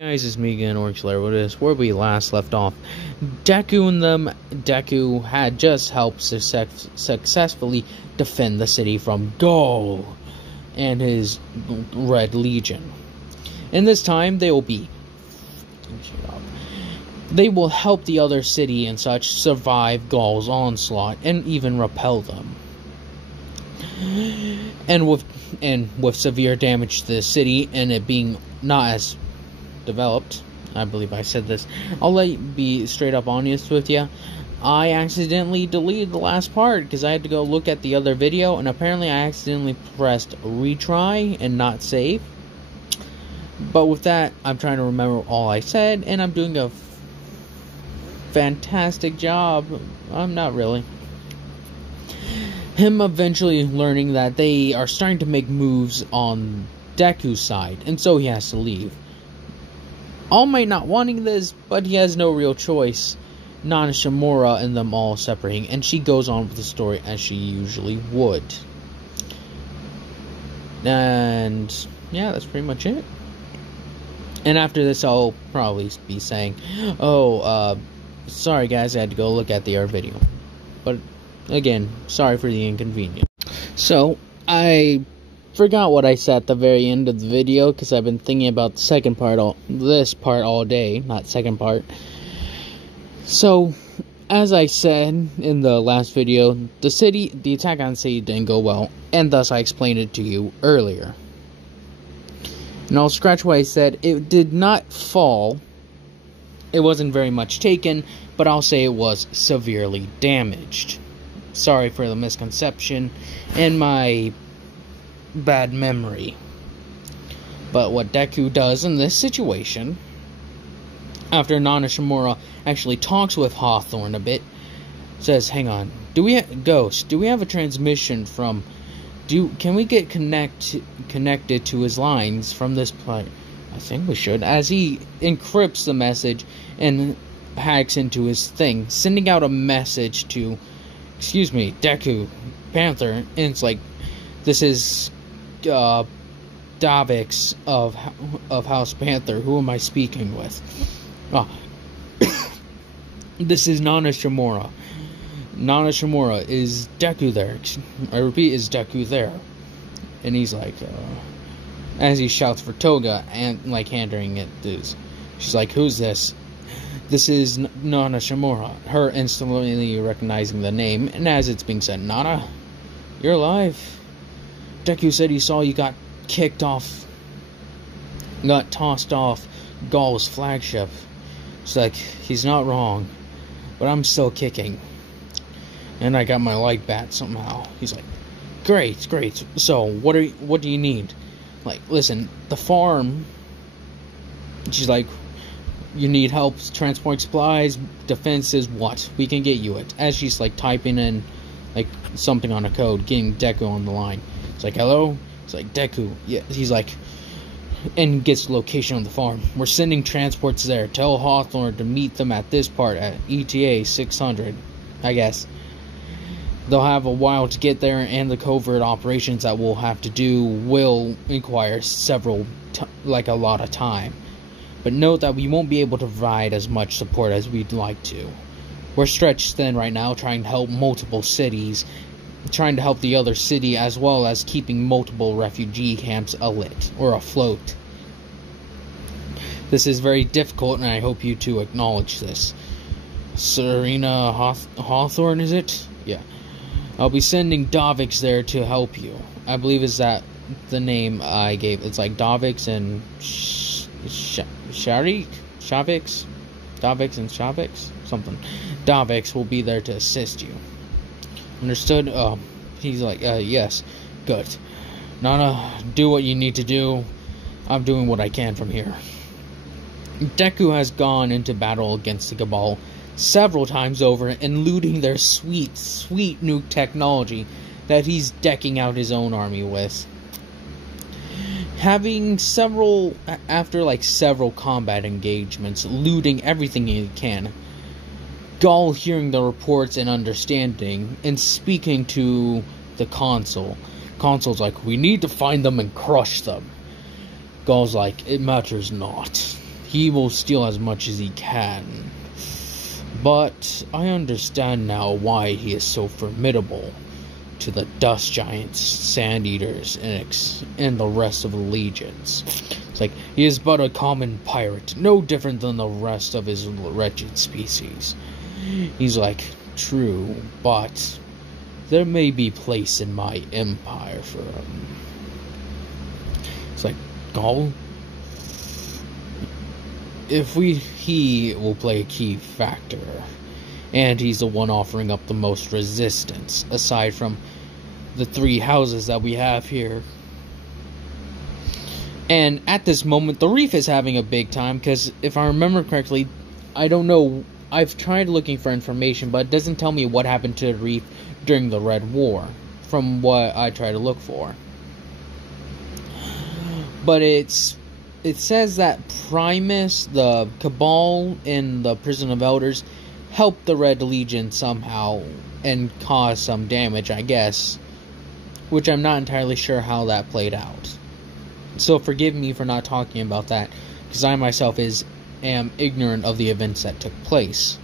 Guys, it's me again, Orcslayer. What is where we last left off? Deku had just helped successfully defend the city from Gol and his Red Legion. And this time they will help the other city and such survive Gol's onslaught and even repel them. And with severe damage to the city and it being not as developed, I believe I said this, I'll be straight up honest with you. I accidentally deleted the last part because I had to go look at the other video, and apparently I accidentally pressed retry and not save. But with that, I'm trying to remember all I said, and I'm doing a fantastic job. I'm not really. Him eventually learning that they are starting to make moves on Deku's side, and so he has to leave. All Might not wanting this, but he has no real choice. Nana Shimura and them all separating, and she goes on with the story as she usually would. And yeah, that's pretty much it. And after this, I'll probably be saying, sorry guys, I had to go look at the other video. But again, sorry for the inconvenience. So, I forgot what I said at the very end of the video because I've been thinking about the second part, this part all day, not second part. So, as I said in the last video, the attack on the city didn't go well, and thus I explained it to you earlier. And I'll scratch what I said. It did not fall. It wasn't very much taken, but I'll say it was severely damaged. Sorry for the misconception and my bad memory. But what Deku does in this situation, after Nana Shimura actually talks with Hawthorne a bit, says, hang on, do we have a transmission from, can we get connected to his lines from this place? I think we should, as he encrypts the message and hacks into his thing, sending out a message to, excuse me, Deku, Panther, and it's like, this is Davix of House Panther. Who am I speaking with? This is Nana Shimura. Nana Shimura, is Deku there? I repeat, is Deku there? And he's like, as he shouts for Toga and like handing it this. She's like, who's this? This is Nana Shimura. Her instantly recognizing the name, and as it's being said, Nana, you're alive. Deku said he saw you got tossed off Gol's flagship. It's like, he's not wrong, but I'm still kicking. And I got my light bat somehow. He's like, great. So, what do you need? Like, listen, the farm. She's like, you need help transporting supplies, defenses, what? We can get you it. As she's like typing in like something on a code, getting Deku on the line. It's like, hello? It's like, Deku. Yeah, he's like, and gets the location of the farm. We're sending transports there. Tell Hawthorne to meet them at this part at ETA 600, I guess. They'll have a while to get there, and the covert operations that we'll have to do will require a lot of time. But note that we won't be able to provide as much support as we'd like to. We're stretched thin right now, trying to help multiple cities, trying to help the other city, as well as keeping multiple refugee camps afloat. This is very difficult, and I hope you two acknowledge this. Serena Hawthorne, is it? Yeah. I'll be sending Davix there to help you. I believe is that the name I gave. It's like Davix and Sharik? Shavix? Davix and Shavix? Something. Davix will be there to assist you. Understood? He's like, yes. Good. Nana, do what you need to do. I'm doing what I can from here. Deku has gone into battle against the Cabal several times over and looting their sweet new technology that he's decking out his own army with. After several combat engagements, looting everything he can, Gol hearing the reports and understanding, and speaking to the consul. Consul's like, we need to find them and crush them. Gol's like, it matters not. He will steal as much as he can. But I understand now why he is so formidable to the dust giants, sand eaters, and the rest of the legions. It's like, he is but a common pirate, no different than the rest of his wretched species. He's like, true, but there may be place in my empire for him. It's like, oh, he will play a key factor, and he's the one offering up the most resistance, aside from the 3 houses that we have here. And at this moment, the reef is having a big time, because if I remember correctly, I don't know, I've tried looking for information, but it doesn't tell me what happened to the reef during the Red War, from what I try to look for. But it says that Primus, the Cabal, and the Prison of Elders helped the Red Legion somehow and caused some damage, I guess, which I'm not entirely sure how that played out. So forgive me for not talking about that, because I myself am ignorant of the events that took place.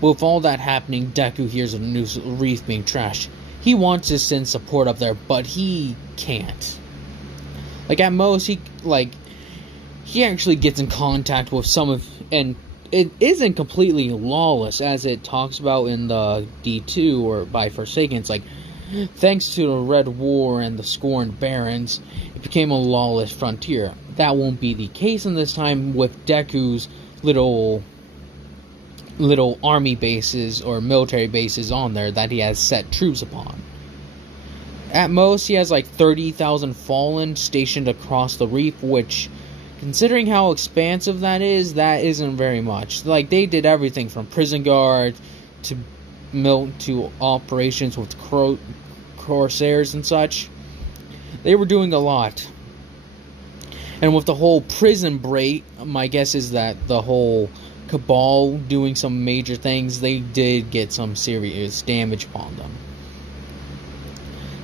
But with all that happening, Deku hears of the new reef being trashed. He wants to send support up there, but he can't. Like, at most, he actually gets in contact with some of, and it isn't completely lawless, as it talks about in the D2 or by Forsaken. It's like, thanks to the Red War and the Scorned Barons, it became a lawless frontier. That won't be the case in this time with Deku's little army bases or military bases on there that he has set troops upon. At most, he has like 30,000 fallen stationed across the reef, which, considering how expansive that isn't very much. Like, they did everything from prison guards to operations with corsairs and such. They were doing a lot. And with the whole prison break, my guess is that the whole Cabal doing some major things, they did get some serious damage upon them.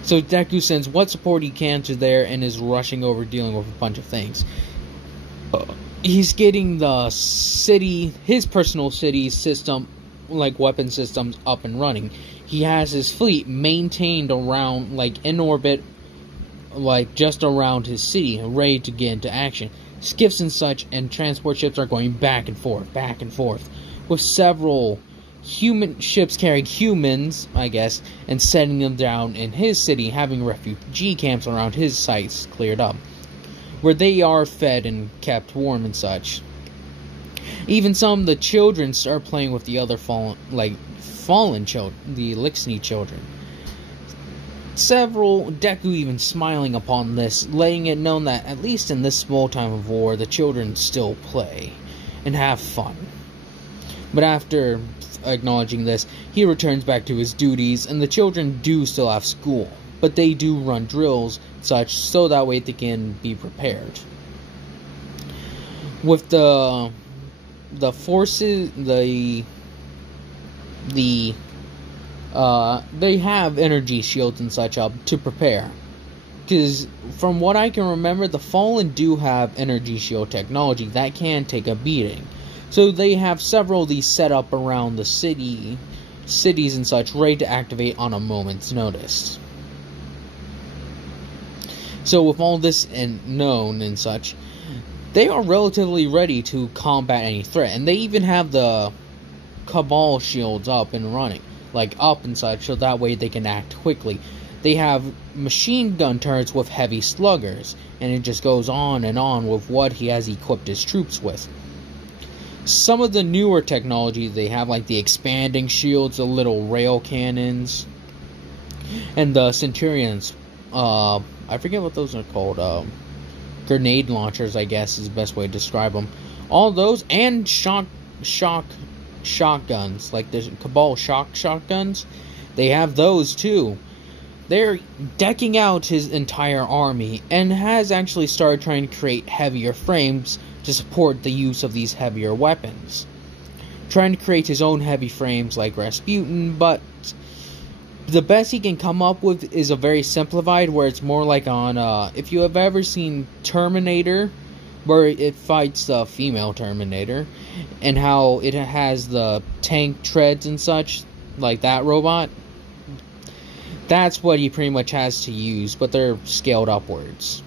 So Deku sends what support he can to there and is rushing over dealing with a bunch of things. He's getting the city, his personal city system, like weapon systems, up and running. He has his fleet maintained around, like in orbit, like just around his city, ready to get into action. Skiffs and such and transport ships are going back and forth, with several human ships carrying humans, I guess, and setting them down in his city, having refugee camps around his sites cleared up, where they are fed and kept warm and such. Even some of the children start playing with the other fallen children, the Elixni children. Deku even smiling upon this, letting it known that at least in this small time of war, the children still play and have fun. But after acknowledging this, he returns back to his duties, and the children do still have school, but they do run drills such, so that way they can be prepared. With the forces, they have energy shields and such up to prepare. Because from what I can remember, the Fallen do have energy shield technology that can take a beating. So they have several of these set up around the cities and such, ready to activate on a moment's notice. So with all this known and such, they are relatively ready to combat any threat. And they even have the Cabal shields up and running, like up and such, so that way they can act quickly. They have machine gun turrets with heavy sluggers, and it just goes on and on with what he has equipped his troops with. Some of the newer technology they have, like the expanding shields, the little rail cannons, and the Centurions. I forget what those are called. Grenade launchers, I guess, is the best way to describe them. All those, and shotguns, like the Cabal shotguns. They have those too. They're decking out his entire army, and has actually started trying to create heavier frames to support the use of these heavier weapons. Trying to create his own heavy frames like Rasputin, but the best he can come up with is a very simplified, where it's more like on, if you have ever seen Terminator, where it fights the female Terminator, and how it has the tank treads and such, like that robot. That's what he pretty much has to use, but they're scaled upwards.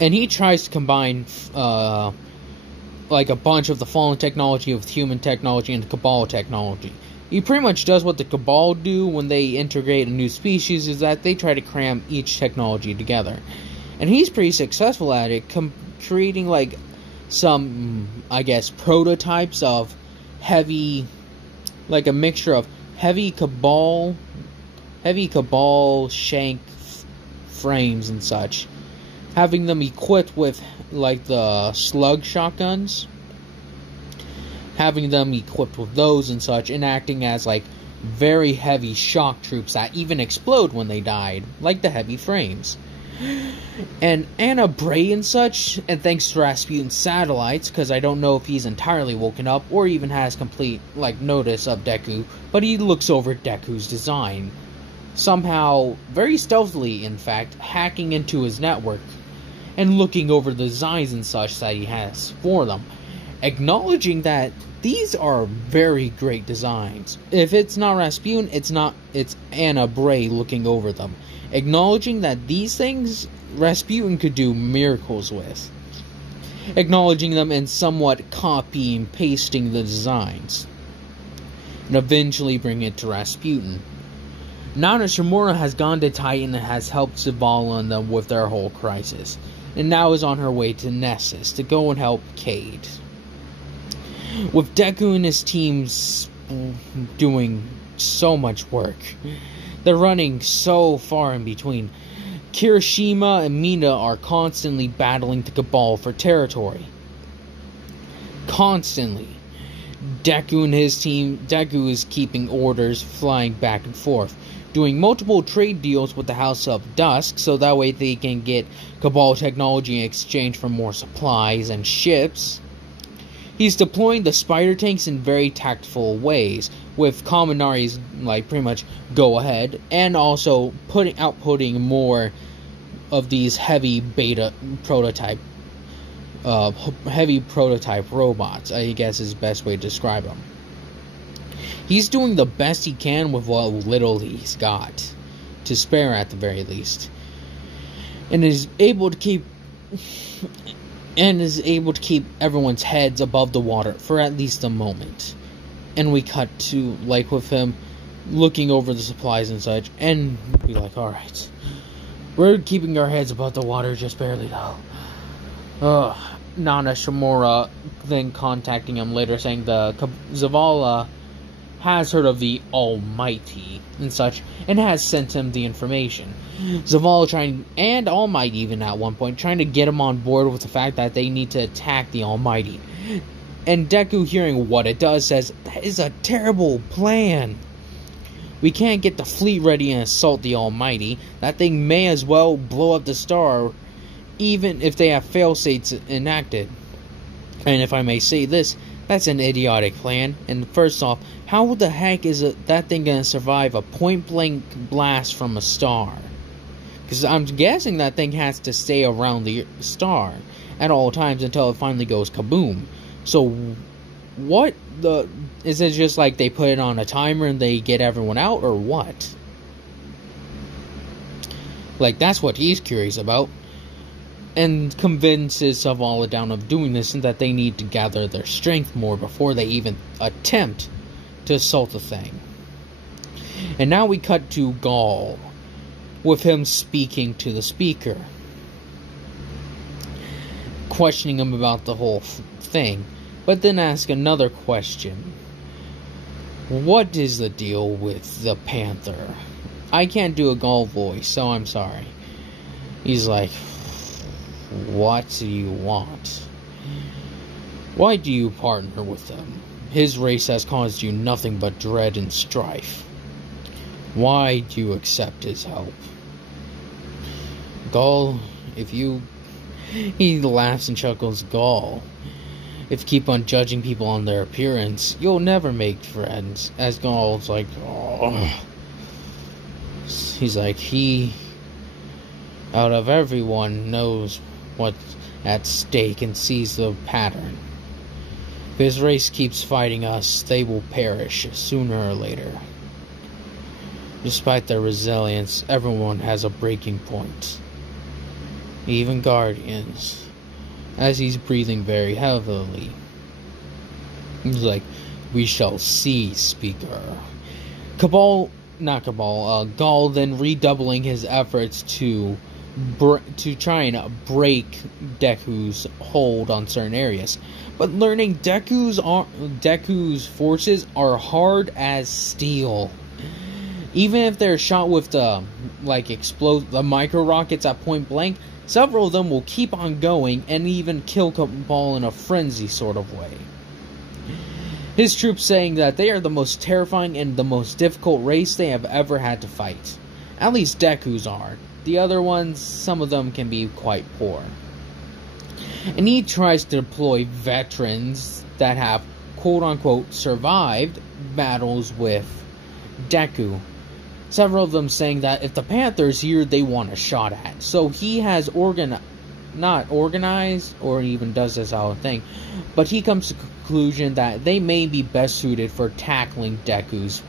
And he tries to combine like a bunch of the fallen technology with human technology and Cabal technology. He pretty much does what the Cabal do when they integrate a new species, is that they try to cram each technology together. And he's pretty successful at it, creating like some, I guess, prototypes of heavy, like a mixture of heavy Cabal shank frames and such. Having them equipped with like the slug shotguns, having them equipped with those and such, and acting as like very heavy shock troops that even explode when they died, like the heavy frames. And Anna Bray and such, and thanks to Rasputin's satellites, because I don't know if he's entirely woken up or even has complete like notice of Deku, but he looks over Deku's design, somehow very stealthily, in fact, hacking into his network and looking over the designs and such that he has for them, acknowledging that these are very great designs. If it's not Rasputin, it's Anna Bray looking over them, acknowledging that these things Rasputin could do miracles with, acknowledging them and somewhat copying and pasting the designs, and eventually bring it to Rasputin. Nana Shimura has gone to Titan and has helped Zavala and them with their whole crisis, and now is on her way to Nessus to go and help Cade. With Deku and his teams doing so much work, they're running so far in between. Kirishima and Mina are constantly battling the Cabal for territory. Constantly. Deku and his team, Deku is keeping orders, flying back and forth, doing multiple trade deals with the House of Dusk, so that way they can get Cabal technology in exchange for more supplies and ships. He's deploying the spider tanks in very tactful ways, with Kaminari's like pretty much go ahead, and also outputting more of these heavy prototype robots, I guess is the best way to describe them. He's doing the best he can with what little he's got to spare, at the very least, and is able to keep everyone's heads above the water for at least a moment. And we cut to like with him looking over the supplies and such, and be like, alright, we're keeping our heads above the water, just barely though. Nana Shimura then contacting him later, saying the Zavala has heard of the Almighty and such, and has sent him the information. Zavala trying, and All Might even at one point, trying to get him on board with the fact that they need to attack the Almighty. And Deku, hearing what it does, says, that is a terrible plan. We can't get the fleet ready and assault the Almighty. That thing may as well blow up the star, even if they have fail-safes enacted. And if I may say this, that's an idiotic plan. And first off, how the heck is that thing going to survive a point-blank blast from a star? Because I'm guessing that thing has to stay around the star at all times until it finally goes kaboom. So, what the... Is it just like they put it on a timer and they get everyone out, or what? Like, that's what he's curious about. And convinces Zavala down of doing this, and that they need to gather their strength more before they even attempt to assault the thing. And now we cut to Gaul, with him speaking to the speaker, questioning him about the whole thing, but then ask another question. What is the deal with the Panther? I can't do a Gaul voice, so I'm sorry. He's like, what do you want? Why do you partner with them? His race has caused you nothing but dread and strife. Why do you accept his help? Gaul, if you... He laughs and chuckles. Gaul, if you keep on judging people on their appearance, you'll never make friends. As Gaul's like, oh. He's like, he, out of everyone, knows what at stake and sees the pattern. If his race keeps fighting us, they will perish sooner or later. Despite their resilience, everyone has a breaking point. Even Guardians. As he's breathing very heavily. He's like, "We shall see, Speaker." Gaul then redoubling his efforts to try and break Deku's hold on certain areas. But learning Deku's forces are hard as steel. Even if they're shot with the micro rockets at point blank, several of them will keep on going and even kill Cabal in a frenzy sort of way. His troops saying that they are the most terrifying and the most difficult race they have ever had to fight. At least Deku's are. The other ones, some of them can be quite poor. And he tries to deploy veterans that have quote-unquote survived battles with Deku. Several of them saying that if the Panther's here, they want a shot at. So he has not organized, or even does this whole thing, but he comes to the conclusion that they may be best suited for tackling Deku's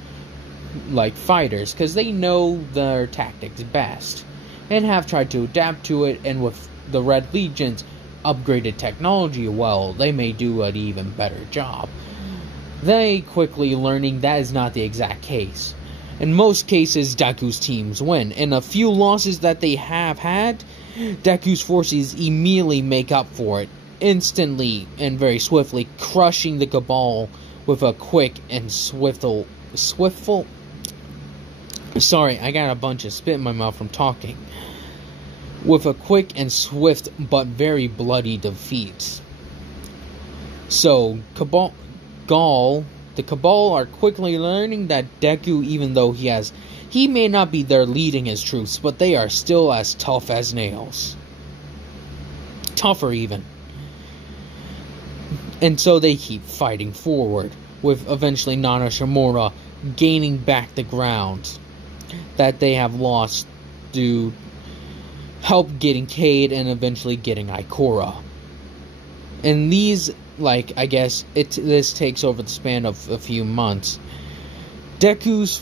fighters, because they know their tactics best, and have tried to adapt to it, and with the Red Legion's upgraded technology, well, they may do an even better job. They quickly learning that is not the exact case. In most cases, Deku's teams win. In a few losses that they have had, Deku's forces immediately make up for it, instantly and very swiftly, crushing the Cabal with a quick and swiftful... Sorry, I got a bunch of spit in my mouth from talking. With a quick and swift but very bloody defeat. So, the Cabal are quickly learning that Deku, even though he may not be there leading his troops, but they are still as tough as nails. Tougher even. And so they keep fighting forward, with eventually Nana Shimura gaining back the ground that they have lost to help getting Cade and eventually getting Ikora. And these, I guess, this takes over the span of a few months. Deku's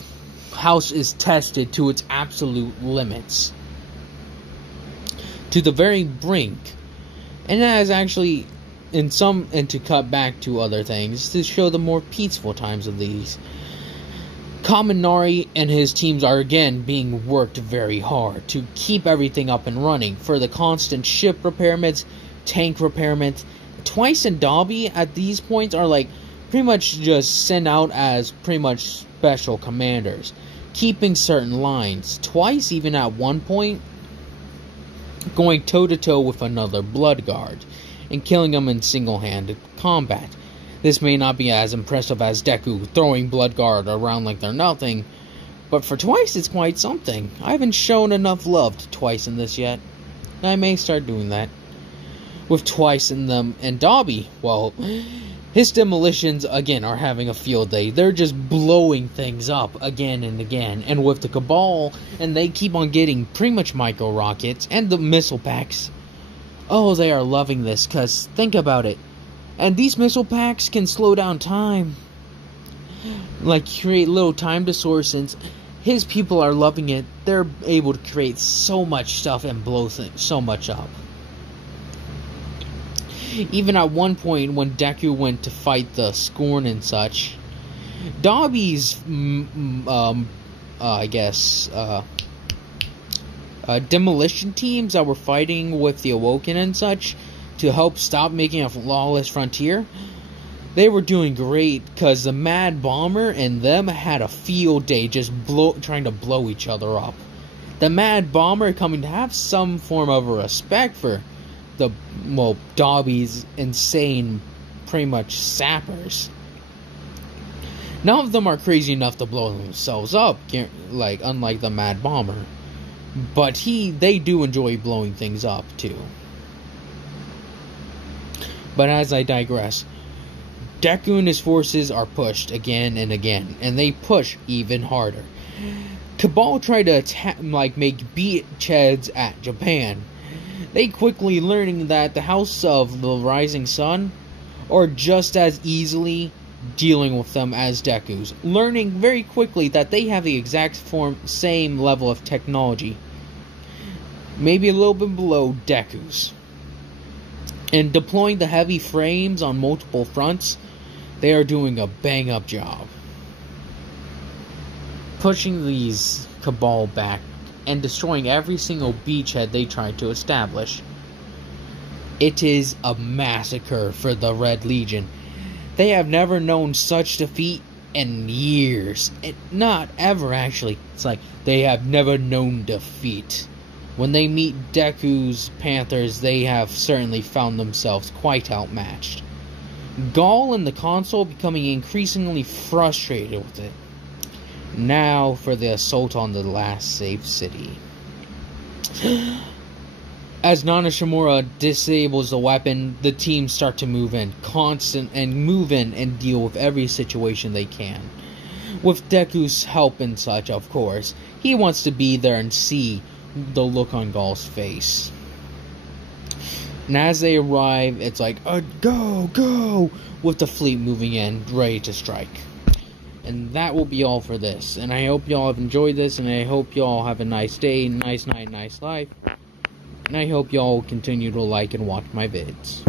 house is tested to its absolute limits. To the very brink. And that is actually, and to cut back to other things, to show the more peaceful times of these. Kaminari and his teams are again being worked very hard to keep everything up and running for the constant ship repairments, tank repairments. Twice and Dobby at these points are pretty much just sent out as pretty much special commanders, keeping certain lines. Twice, even at one point, going toe-to-toe with another Blood Guard and killing them in single-handed combat. This may not be as impressive as Deku throwing Blood Guard around like they're nothing, but for Twice it's quite something. I haven't shown enough love to Twice in this yet. I may start doing that. With Twice in them and Dobby, well, his demolitions again are having a field day. They're just blowing things up again and again. And with the Cabal, and they keep on getting pretty much micro rockets and the missile packs. Oh, they are loving this, because think about it. And these missile packs can slow down time. Create little time distortions. His people are loving it. They're able to create so much stuff and blow so much up. Even at one point when Deku went to fight the Scorn and such, Dobby's, demolition teams that were fighting with the Awoken and such to help stop making a lawless frontier, they were doing great because the Mad Bomber and them had a field day just trying to blow each other up. The Mad Bomber coming to have some form of a respect for Dobby's insane, pretty much sappers. None of them are crazy enough to blow themselves up, unlike the Mad Bomber. But they do enjoy blowing things up, too. But as I digress, Deku and his forces are pushed again and again, and they push even harder. Cabal tried to attack, make beachheads at Japan, They quickly learning that the House of the Rising Sun are just as easily dealing with them as Dekus, learning very quickly that they have the exact same level of technology, maybe a little bit below Deku's. And deploying the heavy frames on multiple fronts, they are doing a bang-up job. Pushing these Cabal back and destroying every single beachhead they tried to establish. It is a massacre for the Red Legion. They have never known such defeat in years. Not ever, actually. It's like they have never known defeat. When they meet Deku's Panthers, they have certainly found themselves quite outmatched. Gaul and the console becoming increasingly frustrated with it. Now for the assault on the last safe city. As Nana Shimura disables the weapon, the team start to move in and deal with every situation they can. With Deku's help and such, of course. He wants to be there and see the look on Gaul's face. And as they arrive, it's like, go! With the fleet moving in, ready to strike. And that will be all for this. And I hope y'all have enjoyed this, and I hope y'all have a nice day, nice night, nice life. And I hope y'all will continue to like and watch my vids.